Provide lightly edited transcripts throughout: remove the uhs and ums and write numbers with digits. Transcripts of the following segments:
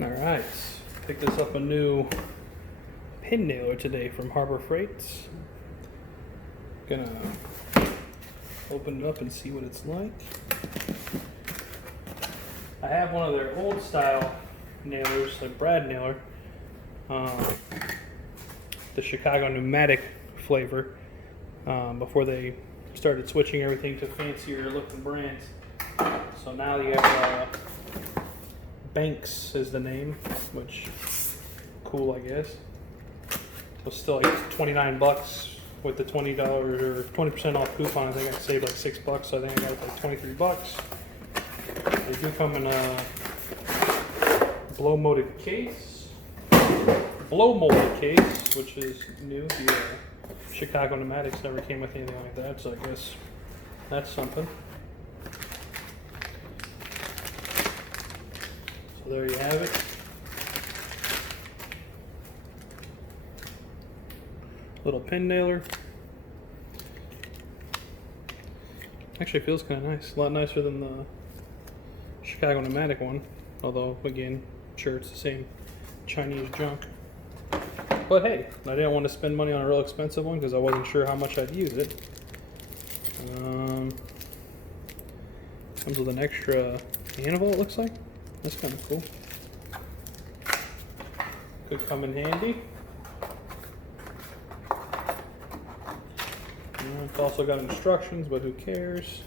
All right, picked us up a new pin nailer today from Harbor Freight. Gonna open it up and see what it's like. I have one of their old style nailers, like Brad nailer, the Chicago pneumatic flavor, before they started switching everything to fancier looking brands. So now you have Banks is the name, which cool, I guess. So still like 29 bucks with the $20 or 20% off coupon. I think I saved like $6, so I think I got it for like 23 bucks. They do come in a blow molded case, which is new. The Chicago Pneumatics never came with anything like that, so I guess that's something. So there you have it. Little pin nailer. Actually feels kind of nice. A lot nicer than the Chicago Pneumatic one. Although, again, sure it's the same Chinese junk. But hey, I didn't want to spend money on a real expensive one because I wasn't sure how much I'd use it. Comes with an extra anvil, it looks like. That's kind of cool. Could come in handy. It's also got instructions, but who cares?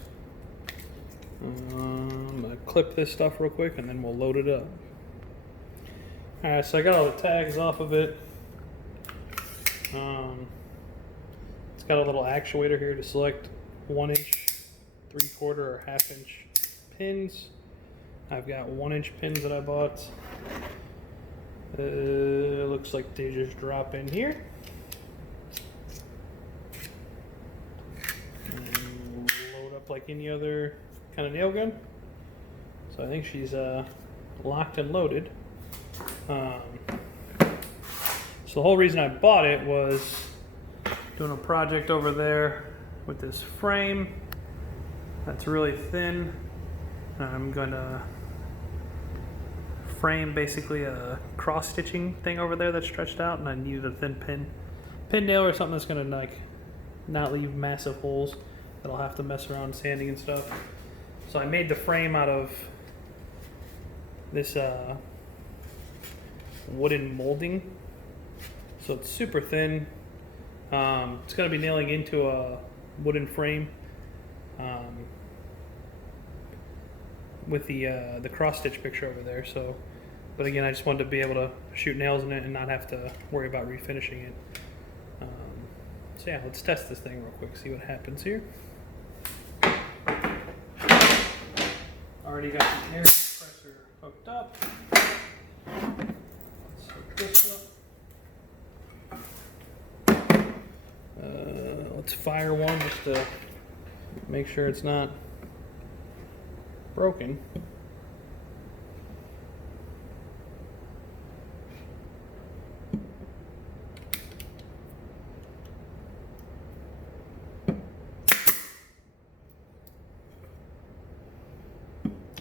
I'm gonna clip this stuff real quick and then we'll load it up. Alright, so I got all the tags off of it. It's got a little actuator here to select 1-inch, 3/4, or 1/2-inch pins. I've got 1-inch pins that I bought. It looks like they just drop in here. And load up like any other kind of nail gun. So I think she's locked and loaded. So the whole reason I bought it was doing a project over there with this frame that's really thin. I'm gonna frame basically a cross stitching thing over there that's stretched out, and I needed a thin pin nail or something that's gonna like not leave massive holes that I'll have to mess around sanding and stuff. So I made the frame out of this wooden molding. So it's super thin. It's going to be nailing into a wooden frame with the cross stitch picture over there. So, but again, I just wanted to be able to shoot nails in it and not have to worry about refinishing it. So yeah, let's test this thing real quick, see what happens here. Already got the air compressor hooked up. Let's hook this up. Let's fire one just to make sure it's not broken.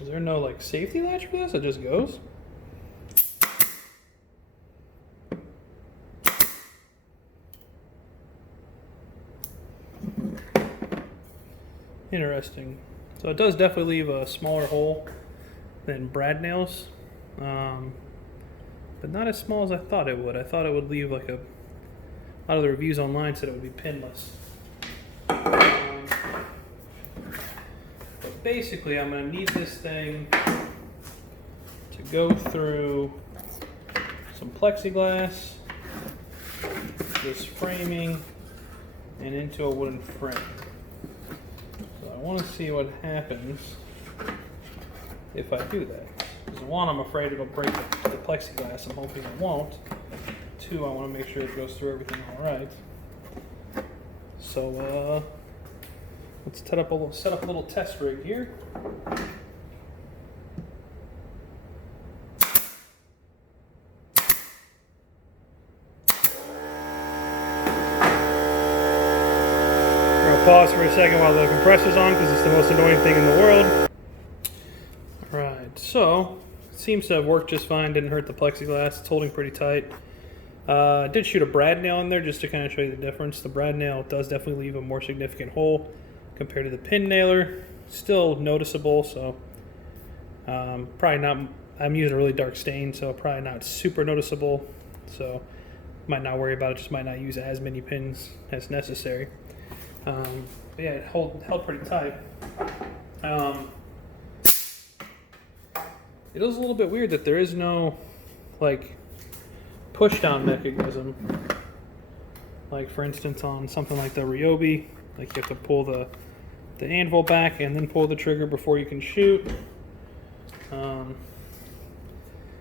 Is there no like safety latch for this? It just goes? Interesting. So it does definitely leave a smaller hole than Brad nails, but not as small as I thought it would. I thought it would leave like a lot of the reviews online said it would be pinless. But basically I'm going to need this thing to go through some plexiglass, this framing, and into a wooden frame. I want to see what happens if I do that. Because one, I'm afraid it'll break the plexiglass. I'm hoping it won't. Two, I want to make sure it goes through everything all right. So let's set up a little test rig here. Pause for a second while the compressor's on because it's the most annoying thing in the world. Alright, so seems to have worked just fine. Didn't hurt the plexiglass. It's holding pretty tight. I did shoot a brad nail in there just to kind of show you the difference. The brad nail does definitely leave a more significant hole compared to the pin nailer. Still noticeable, so probably not. I'm using a really dark stain, so probably not super noticeable. So might not worry about it. Just might not use as many pins as necessary. But yeah, it held pretty tight. It is a little bit weird that there is no like push down mechanism. Like for instance on something like the Ryobi, like you have to pull the anvil back and then pull the trigger before you can shoot.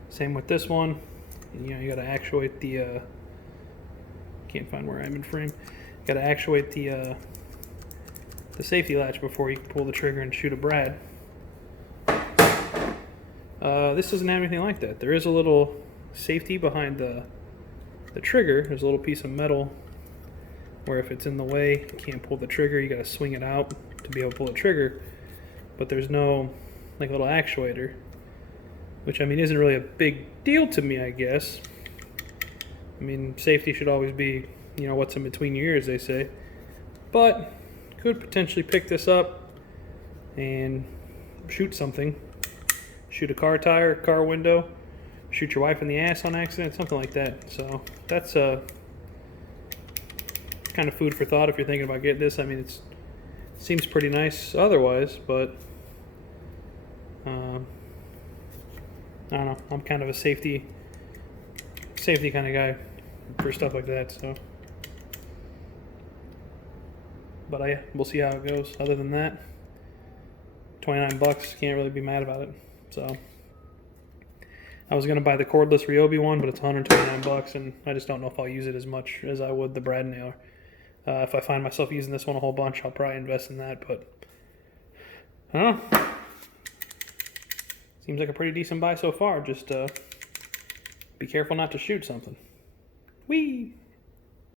Same with this one. You know, you got to actuate the can't find where I'm in frame. Got to actuate the safety latch before you can pull the trigger and shoot a brad. This doesn't have anything like that. There is a little safety behind the trigger. There's a little piece of metal where if it's in the way, you can't pull the trigger. You got to swing it out to be able to pull the trigger. But there's no like little actuator, which I mean isn't really a big deal to me, I guess. I mean, safety should always be, you know, what's in between your ears, they say. But could potentially pick this up and shoot something. Shoot a car tire, car window, shoot your wife in the ass on accident, something like that. So that's kind of food for thought if you're thinking about getting this. I mean, it seems pretty nice otherwise, but I don't know. I'm kind of a safety kind of guy for stuff like that. So, but we'll see how it goes. Other than that, $29, can't really be mad about it. So I was gonna buy the cordless Ryobi one, but it's $129, and I just don't know if I'll use it as much as I would the brad nailer. If I find myself using this one a whole bunch, I'll probably invest in that. But I don't know. Seems like a pretty decent buy so far. Just be careful not to shoot something. Whee!